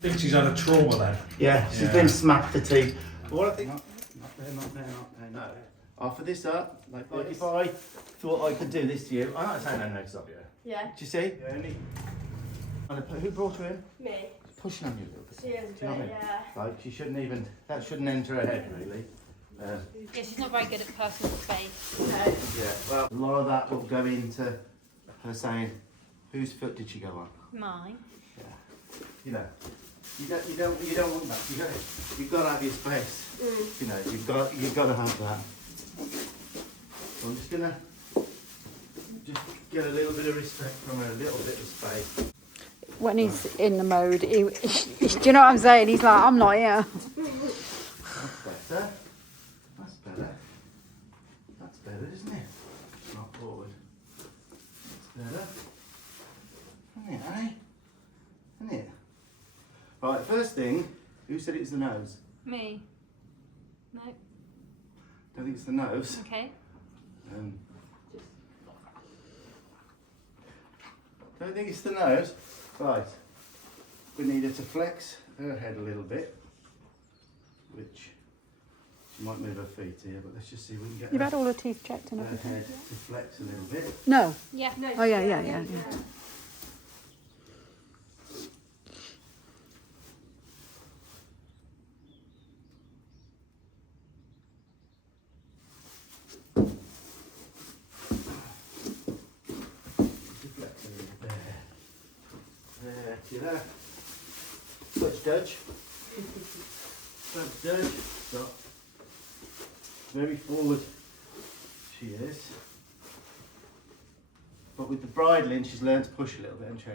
I think she's had a trauma then. Yeah, she's been smacked to teeth. What I think, not there, no. Offer this up, like if I thought I could do this to you, I'm not saying no next up you. Yeah. Do you see? Who brought her in? Me. Pushing on you a little bit. She is Do you know what I mean? yeah. Like she shouldn't even, that shouldn't enter her head really. Yeah, she's not very good at personal space. No. Yeah, well, a lot of that will go into her saying, whose foot did she go on? Mine. Yeah. You know, you don't want that. You've got to have your space. You know, you've got to have that. So I'm just gonna get a little bit of respect from her, a little bit of space. When he's in the mode, do you know what I'm saying? He's like, I'm not here. That's better. That's better. That's better, isn't it? Not forward. That's better. Isn't it, eh? Isn't it? Right, first thing, who said it was the nose? Me. No. Don't think it's the nose. Okay. Don't think it's the nose. Right. We need her to flex her head a little bit, which she might move her feet here, but let's just see if we can get You've her, had all the teeth checked and her everything. head to flex a little bit. No. Yeah. No, Oh yeah. Flex a little bit. There, see that? Dutch. Dutch. Stop. Very forward she is. But with the bridling, she's learned to push a little bit, hasn't she?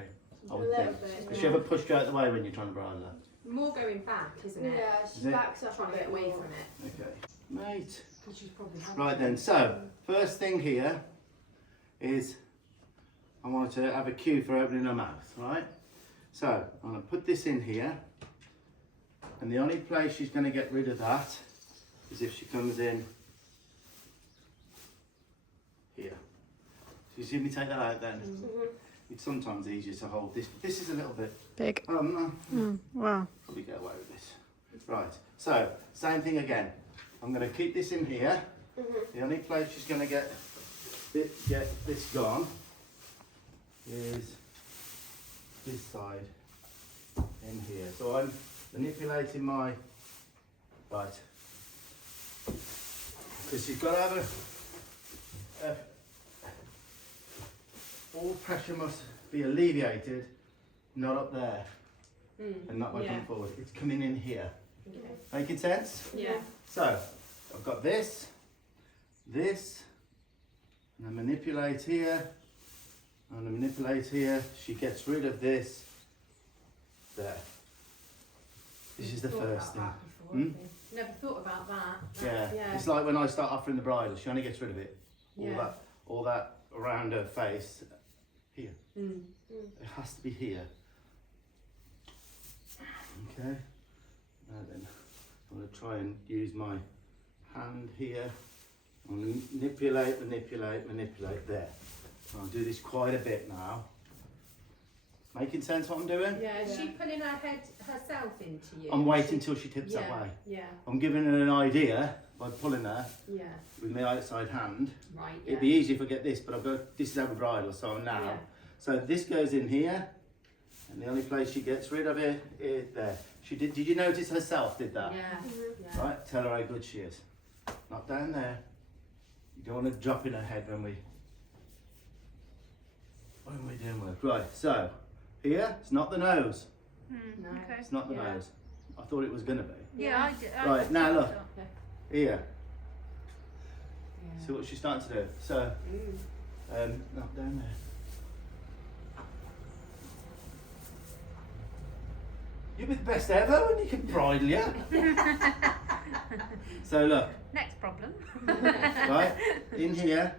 I would think. Has she ever pushed you out of the way when you're trying to bridle her? More going back, isn't it? Yeah, Is she it? backs up Trying a to get bit away more. from it. Okay. Mate. Because she's probably had Right then, so, first thing here is I want her to have a cue for opening her mouth, right? So, I'm going to put this in here, and the only place she's going to get rid of that is if she comes in here. So you see me take that out then? It's sometimes easier to hold this. This is a little bit, Big. no, Wow. probably get away with this. Right, so, same thing again. I'm going to keep this in here. The only place she's going to get this gone is this side in here. So I'm manipulating my, right, because she's got to have all pressure must be alleviated, not up there, and not by coming forward. It's coming in here. Okay. Making sense? Yeah. So, I've got this, and I manipulate here, and I manipulate here. She gets rid of this, there. This is the first thing. Never thought about that. Yeah. It's like when I start offering the bridle, she only gets rid of it. Yeah. All that around her face, here. It has to be here. Okay. Now then, I'm going to try and use my hand here. I'm going to manipulate there. I'll do this quite a bit now. Making sense what I'm doing? Yeah. Is she putting her head herself into you? I'm waiting till she tips that way. Yeah. I'm giving her an idea by pulling her Yeah. with my outside hand. Right. Yeah. It'd be easy if I get this, but I've got, this is how we bridle, so I'm now. Yeah. So this goes in here, and the only place she gets rid of it is there. She did you notice herself did that? Yeah. Yeah. Right, tell her how good she is. Not down there. You don't want to drop in her head when we're doing work. Right, so here, it's not the nose. No. Okay. It's not the Yeah. nose. I thought it was going to be. Yeah, I did. Right, now look. Here, Yeah. see what she's starting to do. So, not down there. You'll be the best ever when you can bridle, yeah? So look, Next problem. right, in here.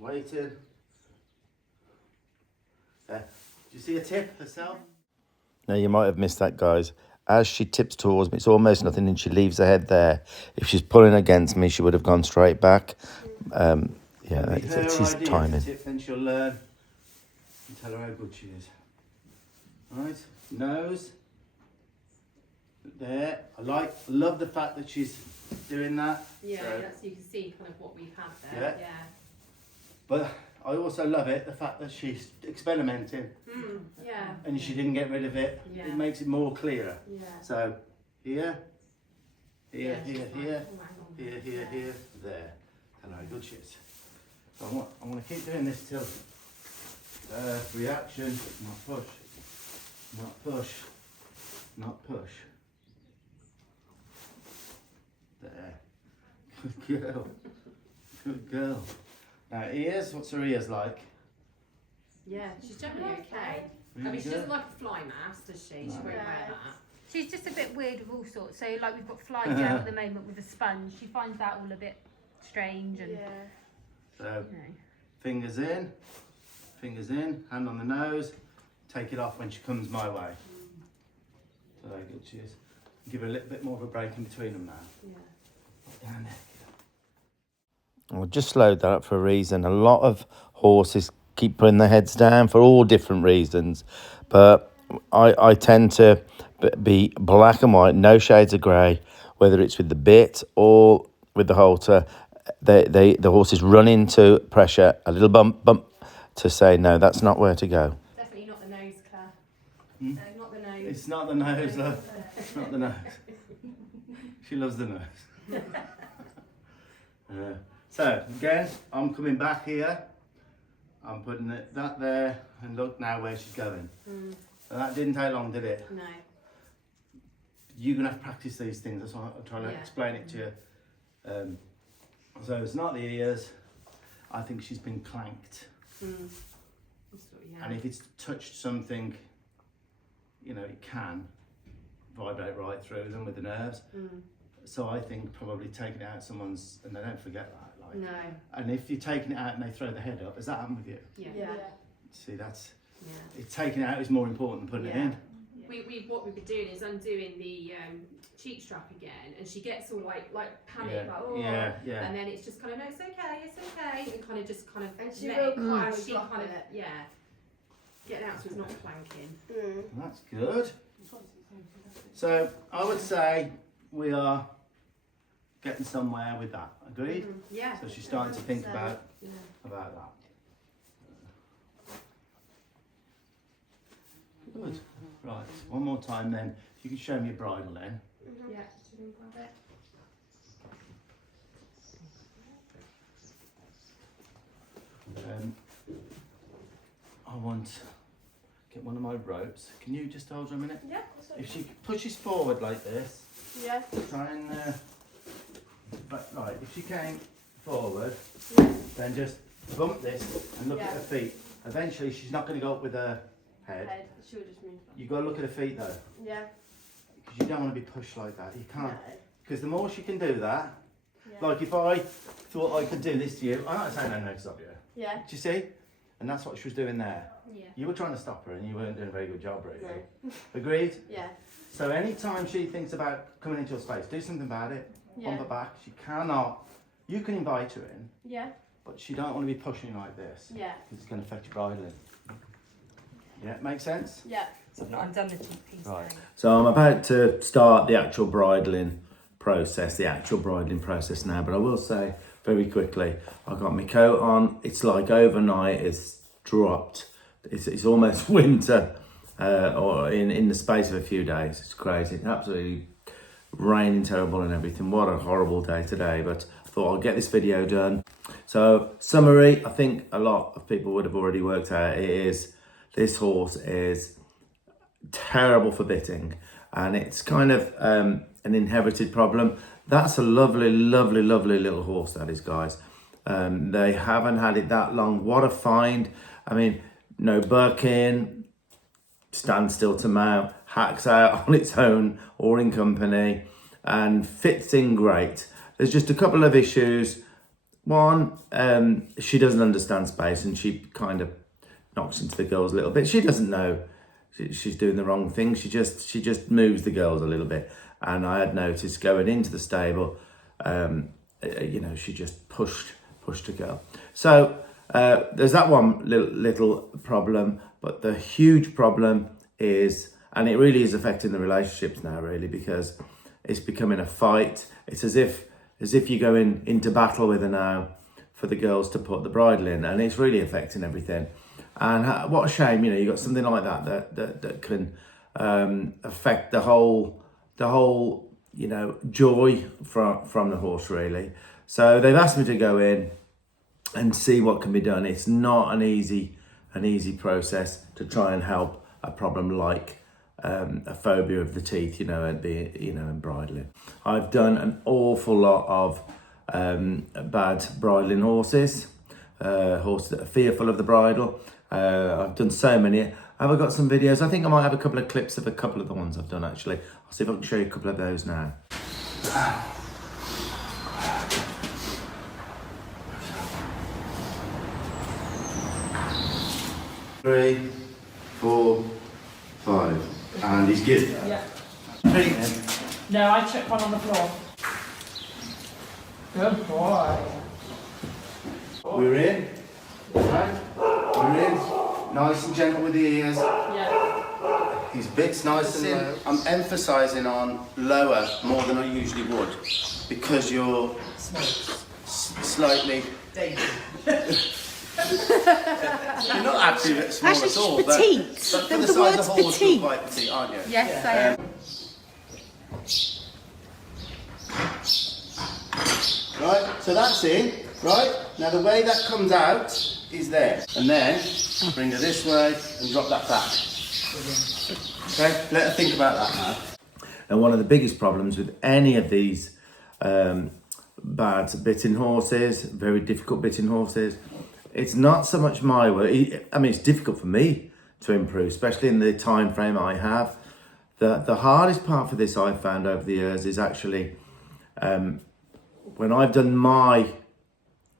I'm waiting. There. Do you see a tip herself? Now you might have missed that, guys. as she tips towards me, it's almost nothing, and she leaves her head there. If she's pulling against me, she would have gone straight back. Yeah, it's his timing. Tip, then she'll learn and tell her how good she is. Right, nose. There. Love the fact that she's doing that. Yeah, So- that's, you can see kind of what we've had there. Yeah. Yeah. But I also love it, the fact that she's experimenting Yeah. and she didn't get rid of it. Yeah. It makes it more clearer. Yeah. So here, here, Yeah, here, she's like, here, oh, hang on. here, here, here, there. And how good she is. So I'm going to keep doing this till reaction, not push, not push, not push. There. Good girl. Good girl. Now ears, what's her ears like? Yeah, she's generally okay. Really I mean, she good? doesn't like a fly mask, does she? She No. won't wear that. She's just a bit weird with all sorts. So like we've got fly gel at the moment with a sponge. She finds that all a bit strange and So you know. fingers in, hand on the nose, take it off when she comes my way. So how good she is. Give her a little bit more of a break in between them now. Yeah. Down there. I'll just slowed that up for a reason. A lot of horses keep putting their heads down for all different reasons, but I tend to be black and white, no shades of grey, whether it's with the bit or with the halter. The horses run into pressure, a little bump to say, no, that's not where to go. Definitely not the nose, Claire. Hmm? No, not the nose. It's not the nose, love. It's not the nose. She loves the nose. So, again, I'm coming back here. I'm putting that there, and look now where she's going. So that didn't take long, did it? No. You're going to have to practice these things. That's why I'm trying to Yeah. explain it to you. So it's not the ears. I think she's been clanked. Yeah. And if it's touched something, you know, it can vibrate right through them with the nerves. So I think probably taking it out someone's, and they don't forget that. Like, No. and if you're taking it out and they throw the head up, has that happened with you? Yeah. Yeah. See, that's, Yeah. it's taking it out is more important than putting it in. What we've been doing is undoing the cheek strap again, and she gets all like panic, Yeah, like oh, yeah. and then it's just kind of no, it's okay, and kind of just kind of And she let will it go. quietly She drop kind of it. getting out so it's not planking. That's good. So I would say we are getting somewhere with that. Agreed? Yeah. So she's starting to think 100%. about that. Good. Right. One more time then. If you can show me your bridle then. Yeah. Should we grab it? I want get one of my ropes. Can you just hold her a minute? Yeah. If she pushes forward like this, Yeah. try and but right, if she came forward, Yeah. then just bump this and look at Yeah. her feet. Eventually she's not going to go up with her head. Head. She'll just move. You've got to look at her feet though, Yeah. because you don't want to be pushed like that. You can't, No. because the more she can do that, Yeah. like if I thought I could do this to you, I'm not saying no to stop you. Yeah. Do you see? And that's what she was doing there. Yeah. You were trying to stop her and you weren't doing a very good job, really. No. Agreed? Yeah. So anytime she thinks about coming into your space, do something about it. Yeah. Bump her back. She cannot. You can invite her in, Yeah. but she don't want to be pushing like this. Yeah. Because it's going to affect your bridling. Yeah, make sense? Yeah. So I've not undone the cheek piece. Right. though. So I'm about to start the actual bridling process now, but I will say very quickly, I got my coat on. It's like overnight, it's dropped. It's almost winter, or in the space of a few days. It's crazy. It's absolutely raining terrible and everything. What a horrible day today, but I thought I'll get this video done. So summary, I think a lot of people would have already worked out, this horse is terrible for bitting, and it's kind of an inherited problem. That's a lovely, lovely, lovely little horse, that is, guys. They haven't had it that long. What a find. I mean, no Birkin, stands still to mount, hacks out on its own or in company, and fits in great. There's just a couple of issues. One, she doesn't understand space, and she kind of knocks into the girls a little bit. She doesn't know. she's doing the wrong thing. She just moves the girls a little bit. And I had noticed going into the stable, you know, she just pushed a girl. So there's that one little problem, but the huge problem is, and it really is affecting the relationships now, really, because it's becoming a fight. It's as if you're going into battle with her now for the girls to put the bridle in, and it's really affecting everything. And what a shame, you know, you got something like that can affect the whole, you know, joy from the horse, really. So they've asked me to go in and see what can be done. It's not an easy process to try and help a problem like a phobia of the teeth, you know, and bridling. I've done an awful lot of bad bridling horses, horses that are fearful of the bridle. I've done so many. Have I got some videos? I think I might have a couple of clips of a couple of the ones I've done, actually. I'll see if I can show you a couple of those now. 3, 4, 5, and he's good. Yeah. Treatment. No, I took one on the floor. Good boy. We're in. Right. We're in. Nice and gentle with the ears. Yeah. His bit's nice and low. I'm emphasising on lower more than I usually would because you're slightly. You're not actually small Actually, at all, petite. but for The the size word's of horse, petite. you're quite petite, aren't you? Yes, I am. Right, so that's in, right? Now the way that comes out is there. And then bring her this way and drop that back. Okay, let her think about that now. And one of the biggest problems with any of these bad bitting horses, very difficult bitting horses, it's not so much my work. I mean, it's difficult for me to improve, especially in the time frame I have. The hardest part for this I've found over the years is actually when I've done my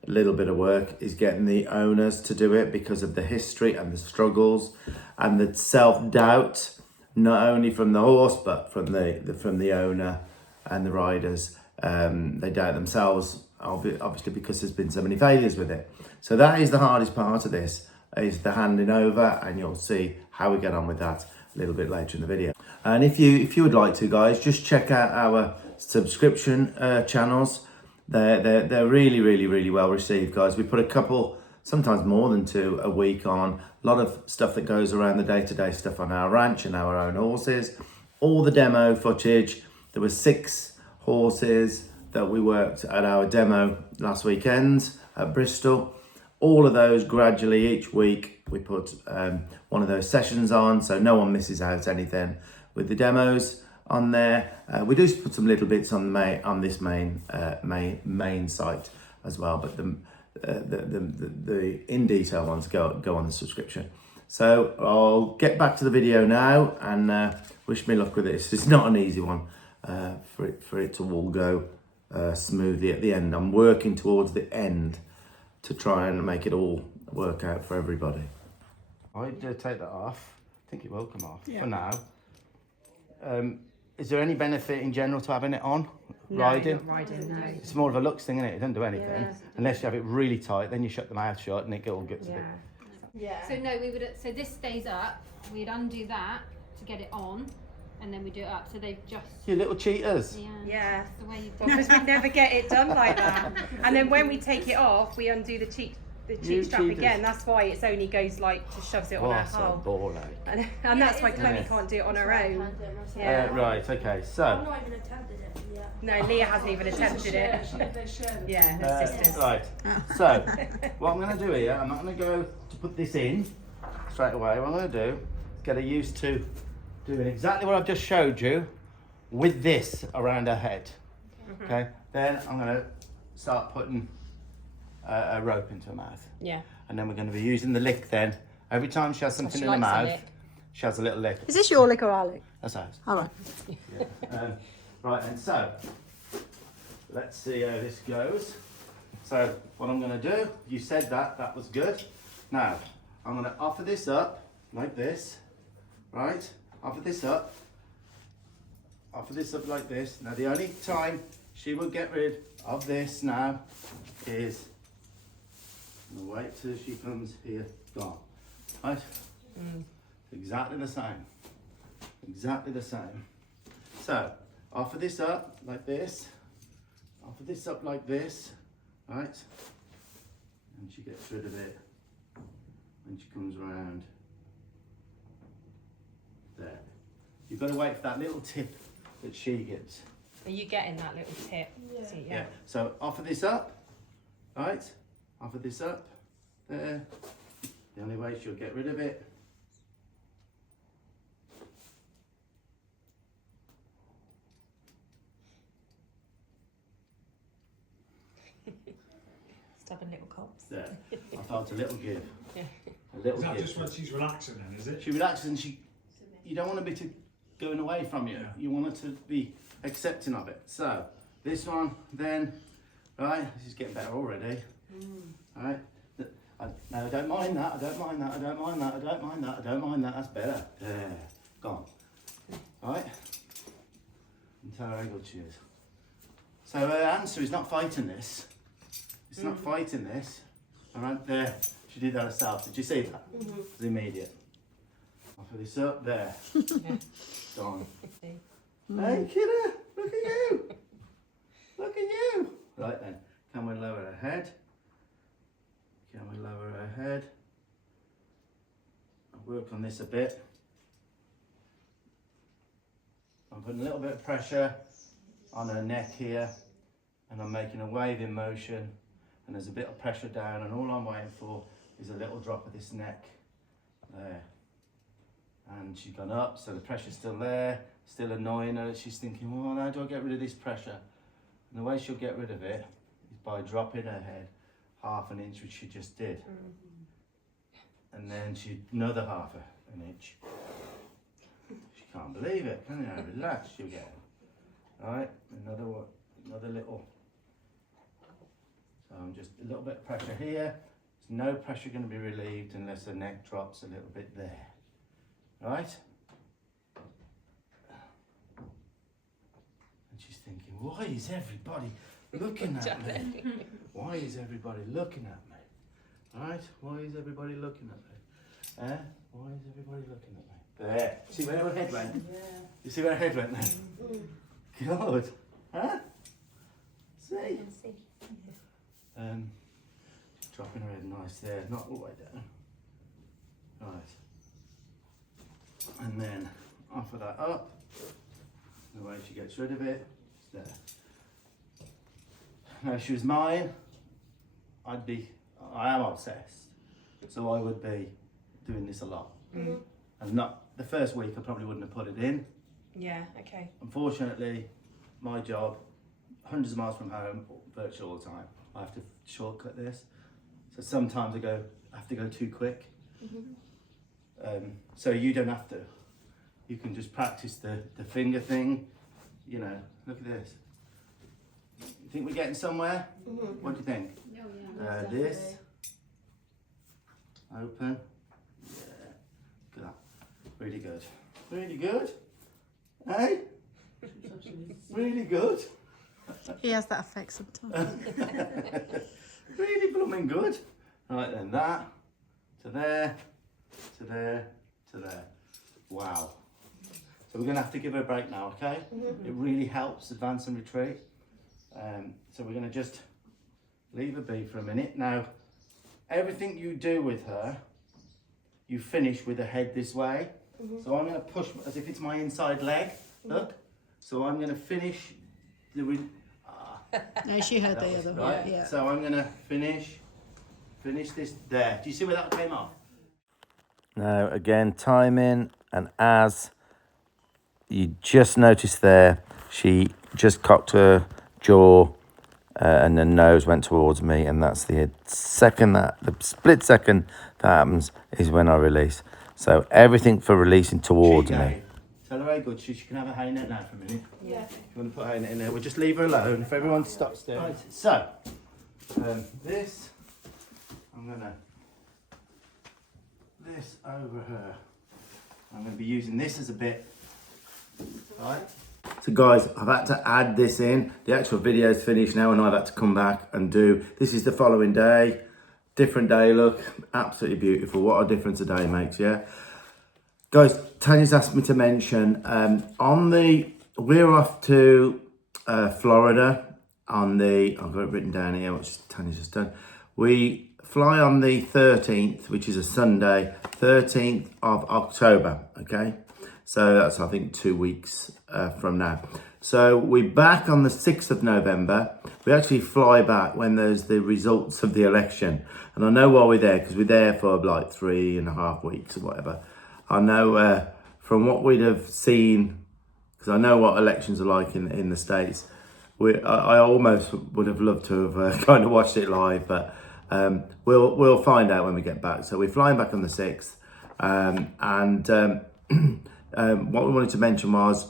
little bit of work is getting the owners to do it because of the history and the struggles and the self-doubt, not only from the horse but from the owner and the riders. They doubt themselves, obviously, because there's been so many failures with it. So that is the hardest part of this, is the handing over, and you'll see how we get on with that a little bit later in the video. And if you would like to, guys, just check out our subscription channels. They're really well received, guys. We put a couple, sometimes more than 2 a week on. A lot of stuff that goes around the day-to-day stuff on our ranch and our own horses. All the demo footage. There were 6 horses that we worked at our demo last weekend at Bristol. All of those gradually each week we put one of those sessions on, so no one misses out anything with the demos on there. We do put some little bits on this main site as well, but the in detail ones go on the subscription. So I'll get back to the video now and wish me luck with this. It's not an easy one for it to all go smoothly at the end. I'm working towards the end to try and make it all work out for everybody. I'd take that off. I think it will come off for now. Is there any benefit in general to having it on? Riding? Not riding, no. It's more of a looks thing, isn't it? It doesn't do anything. Yeah. Unless you have it really tight, then you shut the mouth shut and it all gets a bit... Yeah. So no, so this stays up. We'd undo that to get it on, and then we do it up. So they've just. You little cheaters. Yeah. That's the way you do Well, it. because we never get it done like that. And then when we take it off, we undo the cheek strap cheaters. again. That's why it's only goes like to shoves it on her What a hull. ball ache. And that's why it Chloe is. can't do it on her own. Yeah. Right, okay, I've so... not even attempted it yet. No, Leah hasn't even attempted it. They share the Yeah, her sisters. Right, so what I'm going to do here, I'm not going to go to put this in straight away. What I'm going to do is get her used to doing exactly what I've just showed you with this around her head. Okay, then I'm going to start putting a rope into her mouth. Yeah. And then we're going to be using the lick then. Every time she has something she in her likes a mouth, lick. she has a little lick. Is this your lick or our lick? That's ours. All right. Right, and so let's see how this goes. So what I'm going to do, you said that was good. Now I'm going to offer this up like this, right? Offer this up. Offer this up like this. Now the only time she will get rid of this now is, wait till she comes here, gone. Right? Exactly the same. Exactly the same. So, offer this up like this. Offer this up like this. Right? And she gets rid of it when she comes around there. You've got to wait for that little tip that she gives. Are you getting that little tip? Yeah. See, Yeah. So offer this up, right? Offer this up there. The only way she'll get rid of it. Stubborn little cops. There. I felt a little give. Yeah. A little Is that give. just when she's relaxing then, is it? She relaxes and you don't want her to going away from you. Yeah. You want her to be accepting of it. So this one then, right? This is getting better already. Right? No, I don't mind that. I don't mind that. I don't mind that. I don't mind that. I don't mind that. That's better. There, gone. Right? And tell her how good she is. So her answer is not fighting this. It's not fighting this. All right, there. She did that herself. Did you see that? It was immediate. Offer this up there. Gone. Hey, kiddo, look at you. Look at you. Right then, can we lower her head? Can we lower her head? I'll work on this a bit. I'm putting a little bit of pressure on her neck here, and I'm making a waving motion, and there's a bit of pressure down, and all I'm waiting for is a little drop of this neck there. And she's gone up, so the pressure's still there, still annoying her. She's thinking, well, how do I get rid of this pressure? And the way she'll get rid of it is by dropping her head half an inch, which she just did. And then another half an inch. She can't believe it, can you? Relax, she'll get it. Alright, another one, another little. So I'm just a little bit of pressure here. There's no pressure going to be relieved unless the neck drops a little bit there. Right? And she's thinking, why is everybody looking at me? Why is everybody looking at me? Right? Why is everybody looking at me? Why is everybody looking at me? There. See where her head went? Yeah. You see where her head went then? God. Huh? See? Dropping her head nice there, not all the way down. Right. And then offer that up. The way she gets rid of it is there. Now, if she was mine, I am obsessed. So I would be doing this a lot. And not the first week I probably wouldn't have put it in. Yeah, okay. Unfortunately, my job, hundreds of miles from home, virtually all the time, I have to shortcut this. So sometimes I have to go too quick. So you don't have to. You can just practice the finger thing. You know, look at this. You think we're getting somewhere? What do you think? This. Open. Yeah. Look at that. Really good. Really good. Hey? Really good. He has that effect sometimes. Really blooming good. Right then, that to there, to there, to there. Wow. So we're going to have to give her a break now, okay? It really helps advance and retreat. So we're going to just leave her be for a minute. Now, everything you do with her, you finish with her head this way. So I'm going to push as if it's my inside leg. Look. So I'm going to finish the... No, she heard That the was other right. one. Yeah. So I'm going to finish this there. Do you see where that came off? Now again, timing, and as you just noticed there, she just cocked her jaw and the nose went towards me, and that's the split second that happens is when I release. So everything for releasing towards me. Tell her how good she can have a hairnet now for a minute. Yeah. If you want to put a hairnet in there, we'll just leave her alone. If everyone stops there. Right. So, this, I'm gonna this over her I'm going to be using this as a bit. Right. So guys, I've had to add this in. The actual video's finished now and I've had to come back and do, this is the following day. Different day look, absolutely beautiful. What a difference a day makes, yeah? Guys, Tanya's asked me to mention, we're off to Florida on the, I've got it written down here, which Tanya's just done. We fly on the 13th, which is a Sunday, 13th of October, okay? So that's, I think, 2 weeks from now. So we're back on the 6th of November. We actually fly back when there's the results of the election. And I know why we're there, because we're there for like 3.5 weeks or whatever. I know from what we'd have seen, because I know what elections are like in the States, I almost would have loved to have kind of watched it live, but we'll find out when we get back. So we're flying back on the 6th. What we wanted to mention was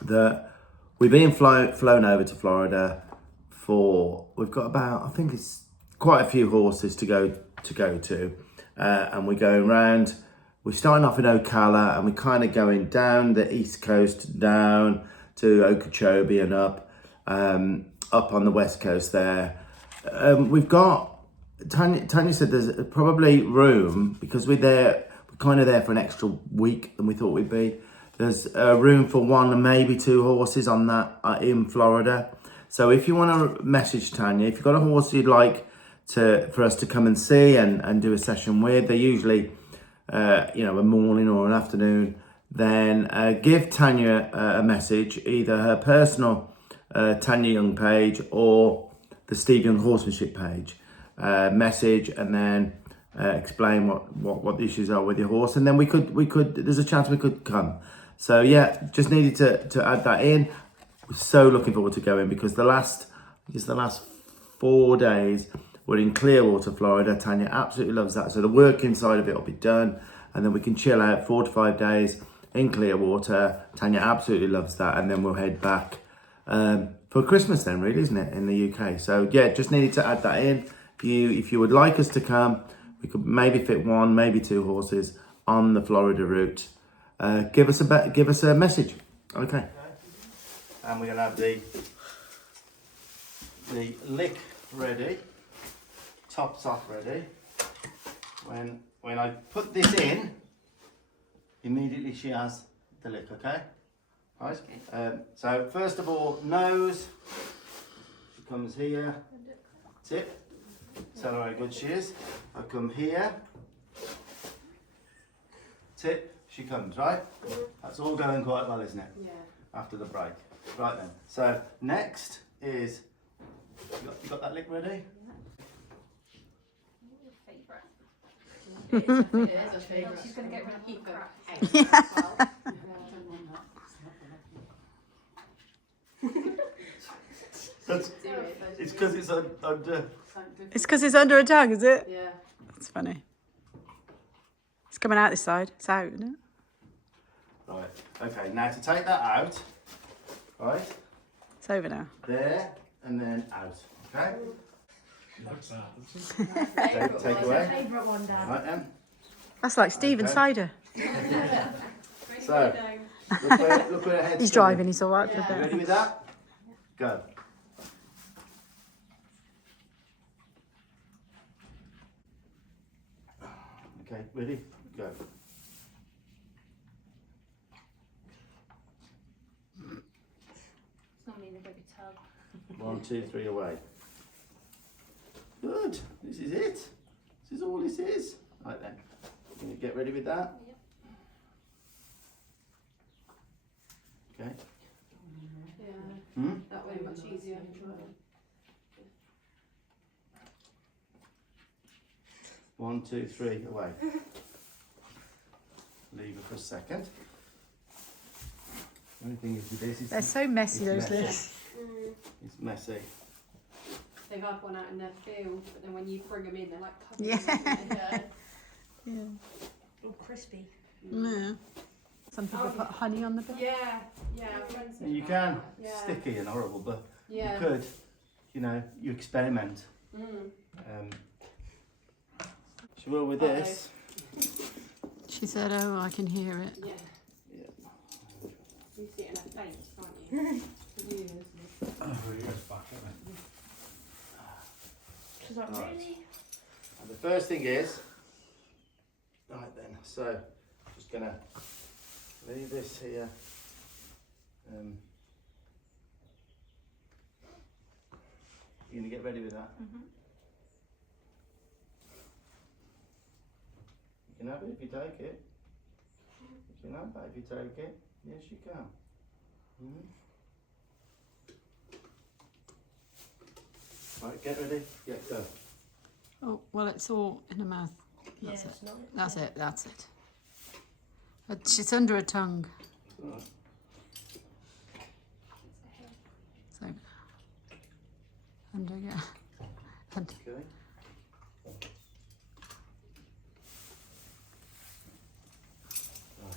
that we've been flown over to Florida we've got about, I think it's quite a few horses to go to, and we're going around. We're starting off in Ocala and we're kind of going down the East Coast, down to Okeechobee and up on the West Coast there. We've got, Tanya said there's probably room, because we're kind of there for an extra week than we thought we'd be. There's room for 1 and maybe 2 horses on that in Florida. So if you want to message Tanya, if you've got a horse you'd like for us to come and see and do a session with, they're usually a morning or an afternoon, then give Tanya a message, either her personal Tanya Young page or the Steve Young Horsemanship page. Message and then explain what the issues are with your horse, and then we could there's a chance we could come. So yeah, just needed to add that in. We're so looking forward to going, because the last 4 days we're in Clearwater, Florida. Tanya absolutely loves that, so the work inside of it will be done, and then we can chill out 4 to 5 days in Clearwater. Tanya absolutely loves that, and then we'll head back for Christmas then, really, isn't it, in the UK? So yeah, just needed to add that in. If you would like us to come, we could maybe fit 1, maybe 2 horses on the Florida route. Give us a message. Okay. And we're gonna have the lick ready, tops off ready. When I put this in, immediately she has the lick. Okay. Right. So first of all, nose. She comes here. Tip. Tell her how good she is. I come here. Tip. She comes, right? That's all going quite well, isn't it? Yeah. After the break. Right then. So next is, you got that lick ready? It is a favourite. She's going to get rid of heat crap. It's because it's under. It's because it's under a tag, is it? Yeah. That's funny. It's coming out this side. It's out, isn't it? Right. Okay. Now to take that out. Right. It's over now. There and then out. Okay. Favourite Take one. away. Favourite one, Dad. Right then. That's like Stephen Okay. cider. So look where her head's He's going. driving, he's all right for a You bit. ready with that? Go. Okay, ready? Go. It's normally the bigger tub. 1, 2, 3 away. Good. This is it. This is all this is. Right then. Can you get ready with that? Okay. Yeah. Hmm? That way much easier. 1, 2, 3 away. Leave it for a second. The only thing is with this, They're so messy, it's those messy. lips. It's messy. They've had one out in their field, but then when you bring them in, they're like covered Yeah. in it. Yeah. All crispy. Yeah. Some people put honey on the bit. Yeah, yeah. friends You have can. that. Yeah. Sticky and horrible, but Yeah. you could. You experiment. Mm. She will with this. She said, oh, I can hear it. Yeah. Yeah. You see it in her face, can't you? She's like, Right. really? And the first thing is, right then, so just gonna leave this here. You gonna get ready with that? You can have it if you take it. You can have that if you take it. Yes, you can. Right, get ready. Get go. Oh, well, it's all in her mouth. Yeah, That's it. it's not. That's it. That's it. It's under her tongue. Right. So, under, yeah. And Okay. Right.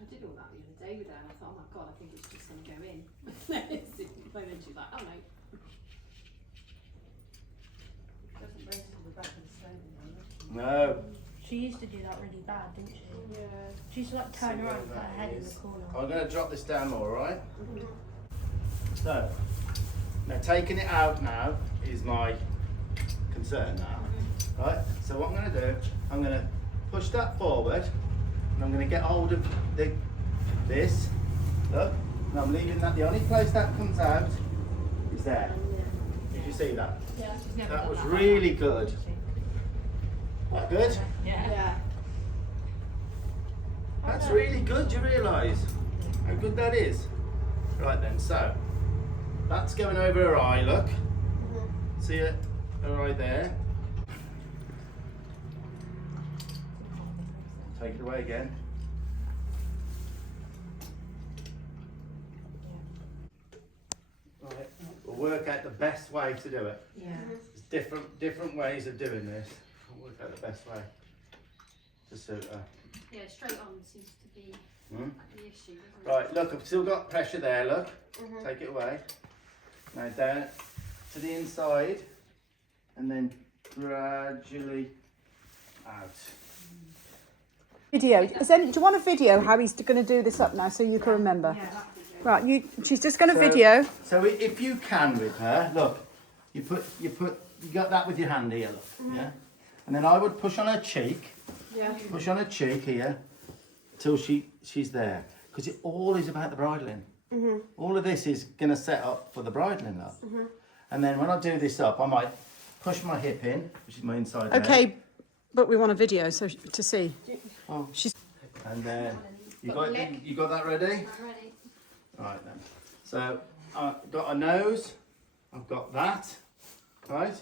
I did all that the other day with her and I thought, oh my god, I think it's just going to go in. And then she's like, oh no. Doesn't raise to the back of the stone. No. She used to do that really bad, didn't she? Yeah. She used to like turn See around where with her that head in is. the corner. I'm going to drop this down more, right? So, now taking it out now is my concern now, right? So what I'm going to do, I'm going to push that forward and I'm going to get hold of this, look, and I'm leaving that, the only place that comes out is there. Did you see that? Yeah. That was really good. That good? Yeah. That's really good, you realise how good that is? Right then, so that's going over her eye, look. See it? Her eye there. Take it away again. Right. We'll work out the best way to do it. Yeah. There's different ways of doing this. We'll work out the best way to suit her. Yeah, straight on seems to be Hmm? the issue, doesn't it? Right, look, I've still got pressure there, look. Take it away. Now down to the inside and then gradually out. video. Do you want a video how he's going to do this up now so you can remember? Yeah, that'd be good. Right, she's just going to So- video. So if you can with her, look, you got that with your hand here, look, yeah? And then I would push on her cheek, Yeah. push on her cheek here, till she's there. Because it all is about the bridling. All of this is going to set up for the bridling, look. And then when I do this up, I might push my hip in, which is my inside leg. Okay, but we want a video so to see. Oh. She's And then you got that ready? I'm ready. Right then. So I've got a nose. I've got that. Right.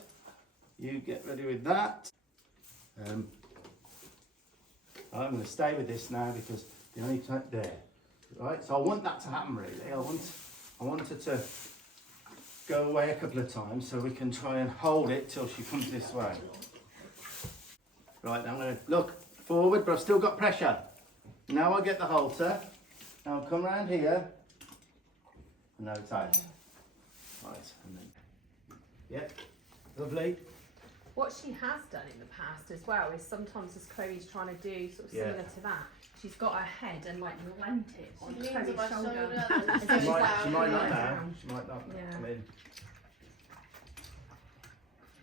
You get ready with that. I'm going to stay with this now because the only time there. Right. So I want that to happen really. I want it to go away a couple of times so we can try and hold it till she comes this way. Right. Now I'm going to look forward, but I've still got pressure. Now I get the halter. Now I'll come round here. And now it's out. Right, and then, yep, lovely. What she has done in the past as well is sometimes as Chloe's trying to do sort of Yeah. similar to that, she's got her head and like lent it on She leans on Chloe's my shoulder. shoulder. And so She she's might, like, she might not yeah. now. She might not Yeah. come in.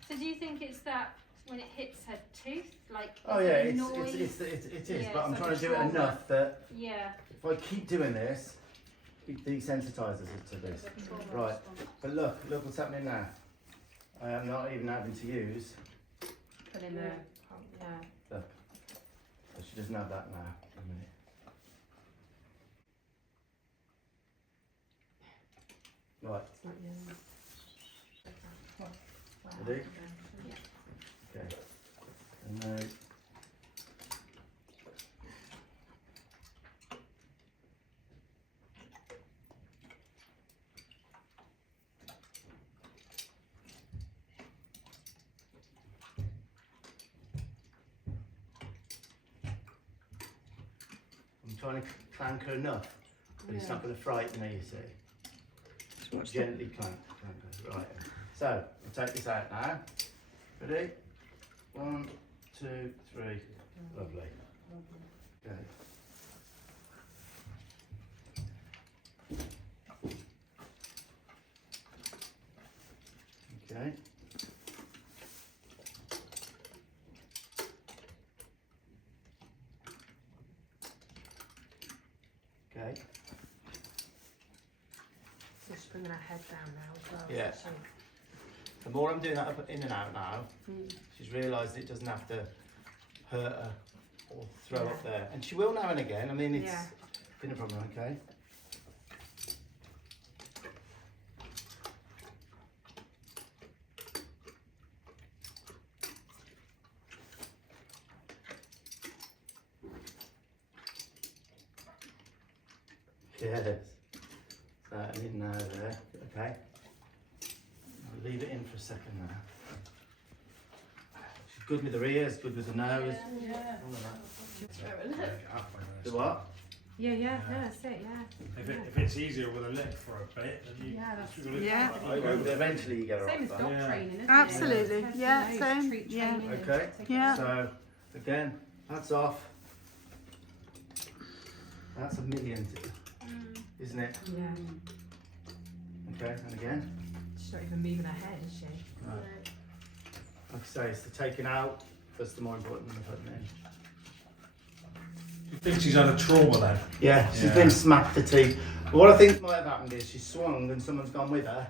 So do you think it's that when it hits her tooth, like Oh is yeah, it a it's, noise? it is, Yeah, but I'm it's trying like to a do it trauma. enough that Yeah. if I keep doing this, it desensitises it to this. Right, but look what's happening now. I am not even having to use, Put in the, yeah. look, so she doesn't have that now. A minute. Right, It's not, yeah. ready? Yeah. Okay. And now, trying to clank her enough, but it's not going to frighten her, you see. Gently clank her. Right. So, I'll take this out now. Ready? 1, 2, 3. Lovely. Okay. Okay. Okay. So she's bringing her head down now as well. Yeah. So The more I'm doing that up in and out now, she's realised it doesn't have to hurt her or throw up there. And she will now and again. I mean, it's been a problem, okay? Yes. That in now there, okay? I'll leave it in for a second now. She's good with her ears, good with her nose. Yeah. All of that. The what? Yeah, that's it, yeah. If it's easier with a lip for a bit, then you. Yeah, that's- you've got to- Yeah. Eventually you get her Same off as that. dog Yeah. training, isn't Absolutely, it? yeah, You know, same, treat yeah. training and Okay. take it Yeah. off. So, again, that's off. That's a million, isn't it? Yeah. Okay, and again. she's not even moving her head, is she? Right. Like I say, it's the taking out that's the more important than the putting in. You think she's had a trauma then? Yeah, she's Yeah. been smacked to teeth. What I think might have happened is she's swung and someone's gone with her,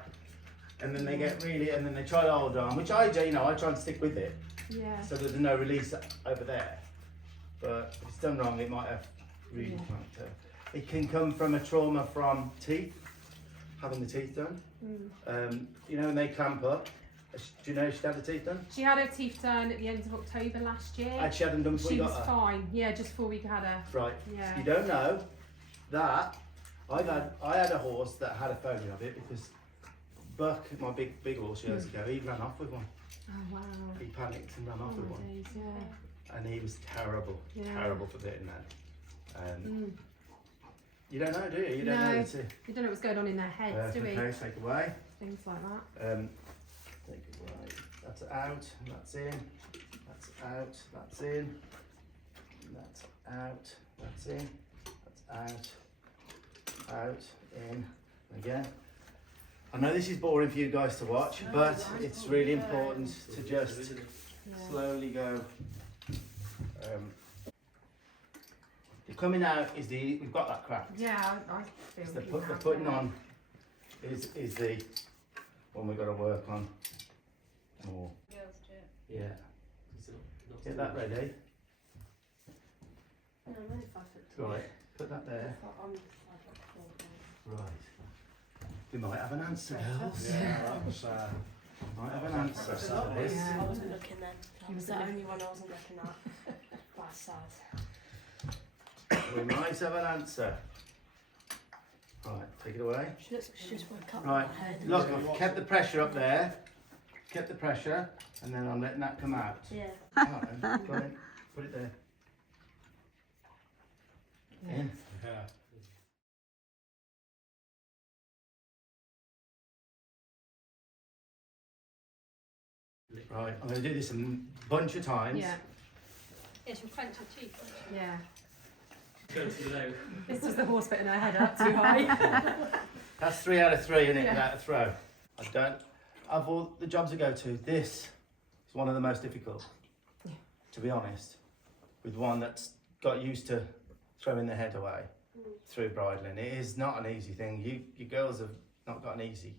and then they get really, and then they try to hold on, which I try and stick with it, Yeah. so that there's no release over there. But if it's done wrong, it might have really clamped her. It can come from a trauma from teeth, having the teeth done. You know, when they clamp up. Do you know she'd had the teeth done? She had her teeth done at the end of October last year. And she had them done before She you was got her. fine, yeah, just before we had her. Right. Yeah. You don't know that I had a horse that had a phobia of it because Buck, my big horse years ago, he ran off with one. Oh wow. He panicked and ran Oh off with my one, days, yeah. and he was terrible, Yeah. terrible for bitting that. Mm. You don't know, do you? You don't No. know the two. We don't know what's going on in their heads, do we? Okay, take away. Things like that. Take away. That's out. That's in. That's out. That's in. That's out. That's in. That's out. Out. In. Again. I know this is boring for you guys to watch, but it's really important to just slowly go. The coming out is we've got that cracked. Yeah, I feel It's you the have, putting yeah. on is the one we've got to work on more. Yeah. Get that ready. Right. Put that there. Right. We might have an answer, girls. Yeah, that was. Might have an answer to this. I wasn't looking then. That was the only one I wasn't looking at. That's sad. We might have an answer. Right, take it away. She looks like she just woke up. Right, with her head. look, I've kept the pressure up there. Kept the pressure, and then I'm letting that come out. Yeah. Alright, go on, put it there. In. Yeah. Right, I'm going to do this a bunch of times. Yeah, Yeah, she'll clench her teeth. yeah. Go too low. This was the horse putting her head up too high. That's 3 out of 3, isn't it, Yeah. without a throw? Of all the jobs I go to, this is one of the most difficult, to be honest, with one that's got used to throwing the head away through bridling. It is not an easy thing. You girls have not got an easy.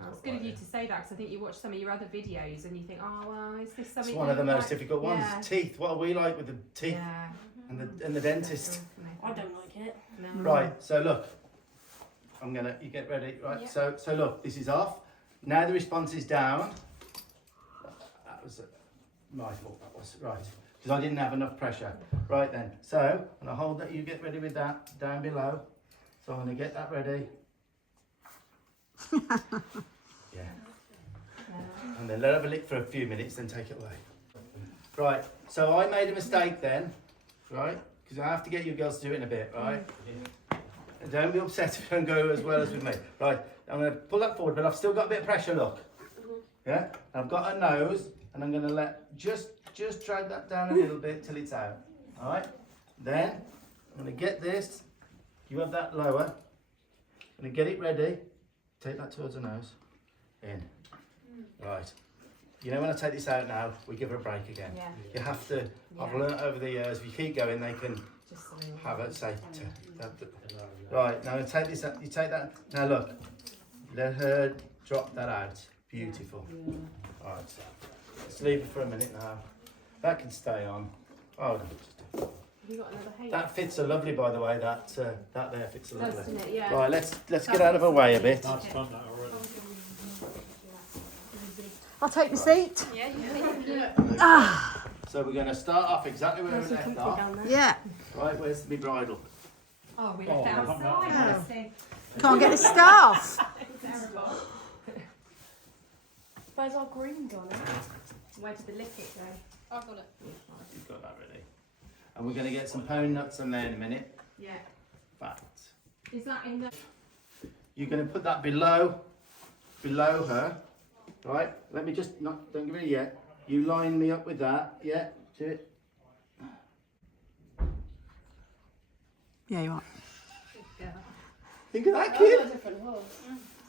Oh, it's good of you to say that because I think you watch some of your other videos and you think, oh well, is this something? It's one of the you most like? difficult ones. Yeah. Teeth. What are we like with the teeth Yeah. and the dentist? I don't like it. No. Right, so look, you get ready, right? Yeah. So look, this is off. Now the response is down. That was my fault, that was, right. Because I didn't have enough pressure. Right then, so, I'm gonna hold that, you get ready with that down below. So I'm gonna get that ready. Yeah. And then let it have a lick for a few minutes, then take it away. Right, so I made a mistake then, right? because I have to get you girls to do it in a bit, right? And don't be upset if you don't go as well as with me. Right, I'm going to pull that forward, but I've still got a bit of pressure, look. Yeah, I've got a nose, and I'm going to let, just drag that down a little bit till it's out. All right, then I'm going to get this, you have that lower, I'm going to get it ready, take that towards the nose, in. Right. You know when I take this out now, we give her a break again. Yeah. You have to, I've learnt over the years, if you keep going, they can have it, say, right, now take this out, you take that, now look, let her drop that out, beautiful. Right, let's leave it for a minute now. That can stay on. Oh, no. Have you got another hay? That fits so lovely, by the way, that there fits so lovely. Doesn't it? Yeah. Right, let's get out of her way a bit. That's done that already. I'll take the seat. So we're going to start off exactly where we left off. Down there. Yeah. Right, where's my bridle? Oh, we Oh, left I'm not- outside. Can't get the staff. Terrible. Where's our green gone? Where did the liquid go? I've got it. You've got that ready. And we're going to get some pone nuts in there in a minute. Yeah. But Is that in the? you're going to put that below her. Right? Let me just, don't give it yet. You line me up with that. Yeah, do it. Yeah, you are. Think of that, I've got kid. a different horse.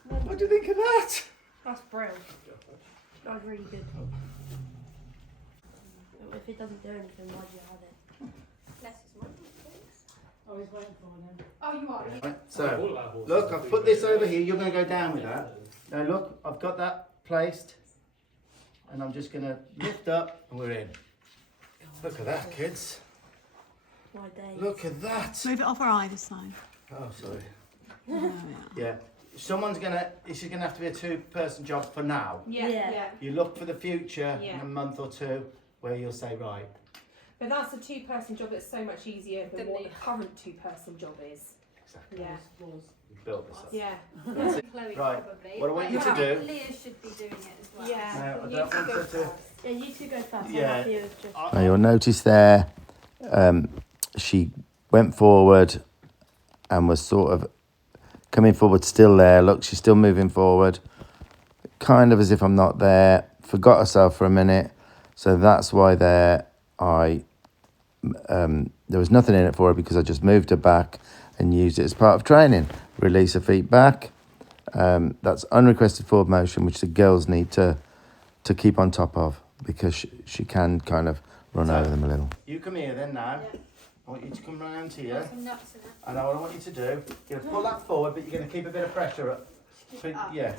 What do you think of that? That's brilliant. That's really good. If it doesn't do anything, why do you have it? Less is more. Oh, he's waiting for them. Oh, you are. Right, so, look, I've put this over here. You're going to go down with that. Now, look, I've got that placed. And I'm just going to lift up and we're in. Look at that, kids. My day. Look at that. Move it off our either side. Oh, sorry. Oh, yeah. Yeah. This is gonna have to be a 2-person job for now. Yeah. Yeah. Yeah. You look for the future in Yeah. a month or two where you'll say, right, But that's a 2-person job that's so much easier than Than what the- the current 2-person job is. exactly, Yeah. we built this up. Yeah. That's it. Chloe Right. probably. What I want you to But do- Leah should be doing it as well. Yeah. Now, I You don't two want go her to- first. Yeah, you two go first. Yeah. I'm happy with just. Now you'll notice there, she went forward and was sort of coming forward, still there. Look, she's still moving forward, kind of as if I'm not there. Forgot herself for a minute, so that's why there there was nothing in it for her because I just moved her back and used it as part of training. Release her feet back. That's unrequested forward motion, which the girls need to keep on top of because she can kind of run over them a little. You come here then now. Yeah. I want you to come round here. Some nuts in it. And what I want you to do, you're going to pull that forward, but you're going to keep a bit of pressure up. Yeah.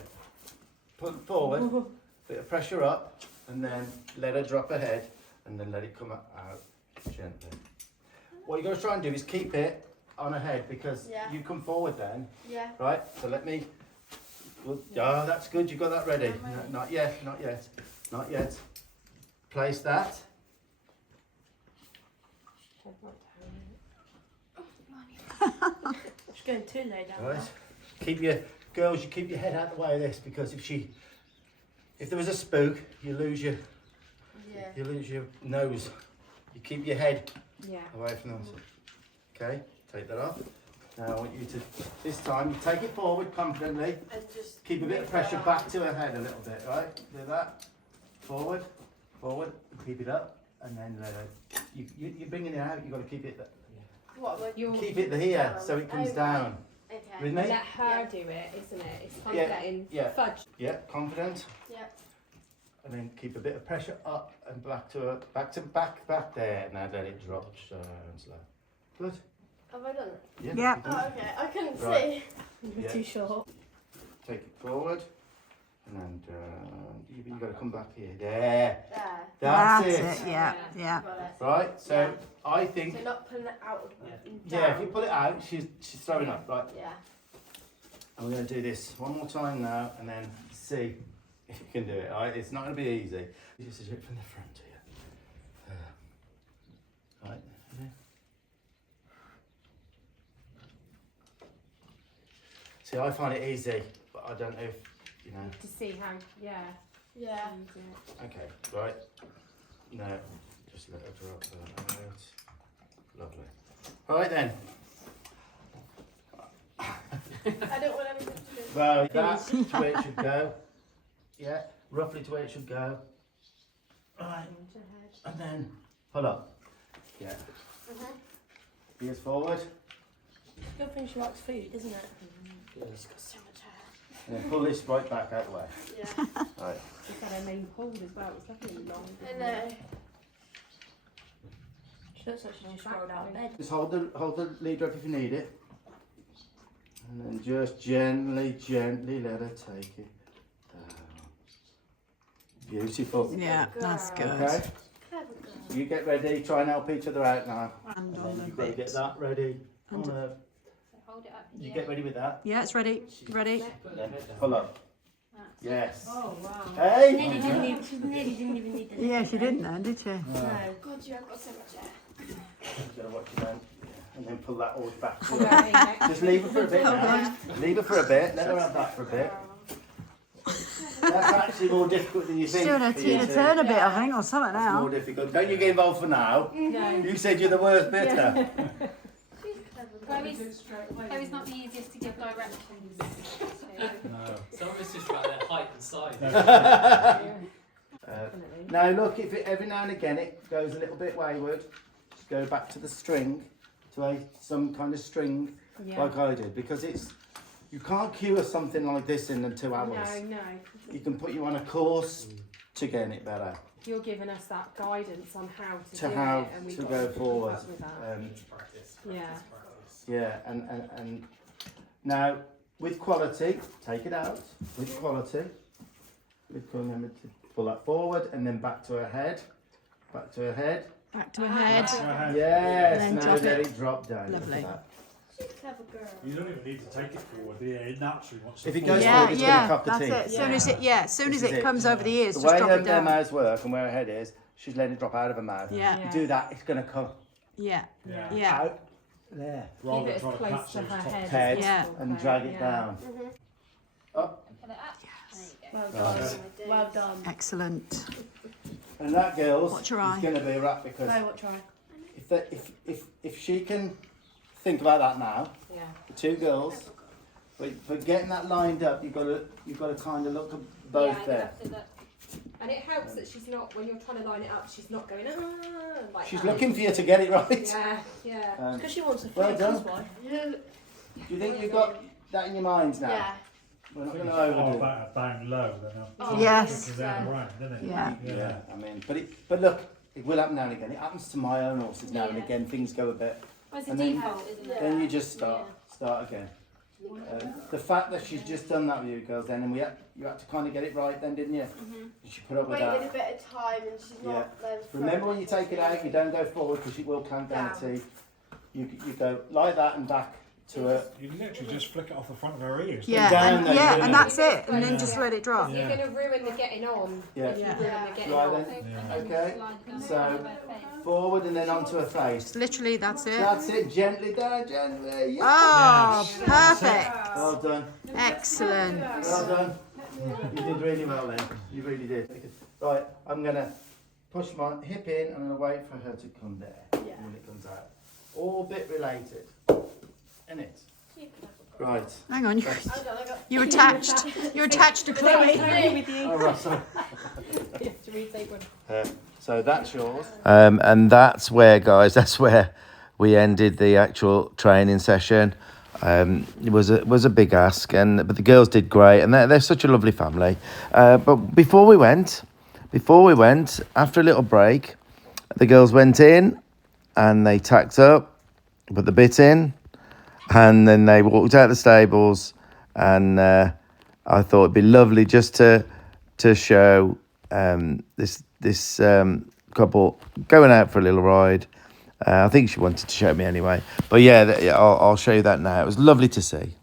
Pull it forward, bit of pressure up, and then let her drop her head, and then let it come out gently. What you're going to try and do is keep it on her head because Yeah. you come forward then, Yeah. right? So let me. Oh, that's good. You got that ready? No, not yet. Not yet. Not yet. Place that. She's going too low down Right. there. Keep your girls. You keep your head out of the way of this because if there was a spook, you lose your nose. You keep your head Yeah. away from those. Okay, take that off. Now I want you to, this time, you take it forward confidently. And just Keep a bit of pressure back to her head a little bit, right? Do that. Forward, forward, keep it up, and then let her. You're bringing it out, you've got to keep it, what would you? keep it here so it comes down. Okay. With me? Let her do it, isn't it? It's like Yeah, letting yeah. fudge. Yeah, confident. Yeah. And then keep a bit of pressure up and back to her, back there. Now let it drop slow and slow. Good. Have I done it? Yeah. Yeah. you done Oh, it. okay. I couldn't Right. see. You're Yeah. too short. Take it forward, and then you've got to come back here. There. There. That's it. Yeah, yeah. Got it. Right. So Yeah. I think. So not pulling it out of Yeah. If you pull it out, she's throwing up. Right. Yeah. And we're going to do this one more time now, and then see if you can do it. All right. It's not going to be easy. You just do it from the front here. Right. Yeah. See, I find it easy, but I don't know if To see how, yeah. Yeah. you do it. Okay, right. No, just let her drop that out. Lovely. Right then. I don't want anything to do. Well, that's to where it should go. Yeah, roughly to where it should go. Right. And then pull up. Yeah. Ears forward. It's a good thing she likes food, isn't it? She's got so much hair. And then pull this right back out the way. Yeah. Right. She's got her main pulled as well. It's definitely long. I know. She looks like she just rolled out of bed. Just hold the lead up if you need it. And then just gently let her take it down. Beautiful. Yeah, that's good. Okay. Clever girl. So you get ready, try and help each other out now. And And on then the you've got to bit. get that ready. And- Hold it up. You get ready with that. Yeah, it's ready. Ready? Then pull up. Yes. Oh wow. She Hey! nearly didn't even need the Yeah, she didn't then, did she? No. God, you have got so much hair. You've got to watch your hand. And then pull that all back. Yeah. Just leave her for a bit now. Leave her for a bit. Let her have that for a bit. That's actually more difficult than you She's think. doing her for you Tina to- Turner bit, I think, or something It's more now. difficult. Don't you get involved for now. No. You said you're the worst bitter. She's clever girl. Chloe's not the easiest to give directions to. No. Some of it's just about their height and size. Now look, if it, every now and again it goes a little bit wayward, just go back to the string, to some kind of string like I did, because you can't cure something like this in 2 hours. No. You can put you on a course to get it better, You're giving us that guidance on how to to do how it, and we've to got go keep forward. up with that. Practice. Yeah. Yeah, and now with quality, take it out. With quality, remember to pull that forward and then back to her head, back to her head. Back to her head. Yes, And then now drop let it. it drop down. Lovely. Look at that. She's a clever girl. You don't even need to take it forward. Yeah, it naturally wants to. If it fall. goes Yeah, forward, it's yeah, gonna that's cockatoo. it. As soon as This it is comes over the ears, The just way drop her, it their down. mouths work and where her head is, she's letting it drop out of her mouth. Yeah, You do that, it's going to come yeah, Yeah. yeah. out there Rather Keep it than as trying to close catch to it her as top. head, head as Yeah. possible. and drag it Yeah. down. Up. Well Right. done. Well done. Excellent. And that, girls, Watch your is eye. going to be a wrap because No, what try? if she can think about that now, Yeah. the two girls, but for getting that lined up, you've got to kind of look at both Yeah, there. And it helps that she's not, when you're trying to line it up, she's not going, like She's that. looking for you to get it right. Yeah. Because she wants a Well face, done. that's why. Do you think you've got that in your minds now? Yeah. We're not It's going to far overdo it. better bang low than Oh, Yes. up down around, isn't it? Yeah. Yeah, I mean, but look, it will happen now and again. It happens to my own horses now and Yeah. again. Things go a bit. Well, it's a And then- default, isn't it? Then you just start again. The fact that she's just done that with you girls, then, and you had to kind of get it right, then, didn't you? She put up with Wait with that. a bit of time and she's Yeah. not then Remember when you take it out, you don't go forward because it will clamp down the teeth. You go like that and back to her. You can literally just flick it off the front of her ears. Yeah, down and, there, yeah, yeah. and that's it. And then Yeah. just let it drop. Yeah. You're going to ruin the getting on. Yeah. If you ruin the getting Right on. then. Yeah. Okay. So forward and then onto her face. Literally, that's it. That's it. Gently down, gently. Yeah. Oh, perfect. Well done. Excellent. Well done. You did really well then. You really did. Right, I'm going to push my hip in and I'm going to wait for her to come there when it comes out. All bit related. Isn't it? Right. Hang on, I got you're attached. You're attached to Chloe. Oh, right, sorry. Should we take one? So that's yours. And that's where, guys, that's where we ended the actual training session. It was a big ask, but the girls did great, and they're such a lovely family. But before we went, after a little break, the girls went in and they tacked up, put the bit in, and then they walked out the stables. And I thought it'd be lovely just to show this couple going out for a little ride. I think she wanted to show me anyway. But yeah, I'll show you that now. It was lovely to see.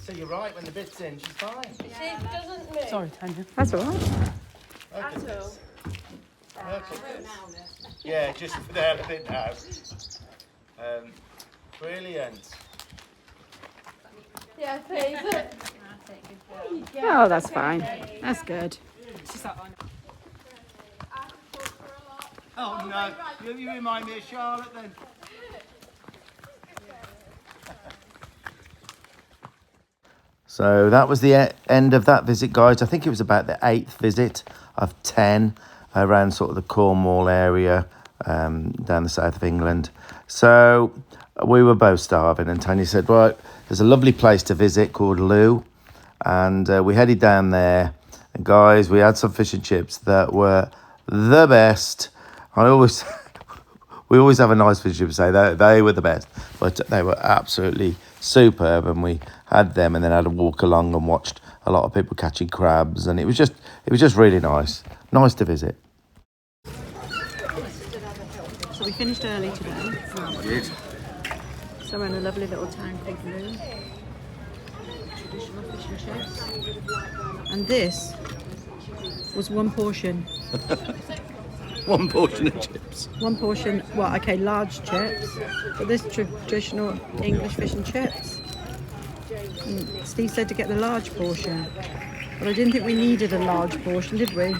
So you're right, when the bit's in, she's fine. She doesn't move. Sorry, Tanya. That's all right. Look at At this. all. Look at this. Yeah, just for the hell of it now. Brilliant. Yeah, please. Oh, that's fine. That's good. Oh no, you remind me of Charlotte then. So that was the end of that visit, guys. I think it was about the 8th visit of 10 around sort of the Cornwall area, down the south of England. So we were both starving, and Tanya said, right, there's a lovely place to visit called Loo, and we headed down there. And guys, we had some fish and chips that were the best. We always have a nice fish and chips say they were the best, but they were absolutely superb, and we had them and then had a walk along and watched a lot of people catching crabs, and it was just really nice to visit. So we finished early today. So we're in a lovely little town called Loo. Traditional fish and chips. And this was one portion. One portion of chips. One portion, well, okay, large chips, but this traditional English fish and chips. And Steve said to get the large portion, but I didn't think we needed a large portion, did we?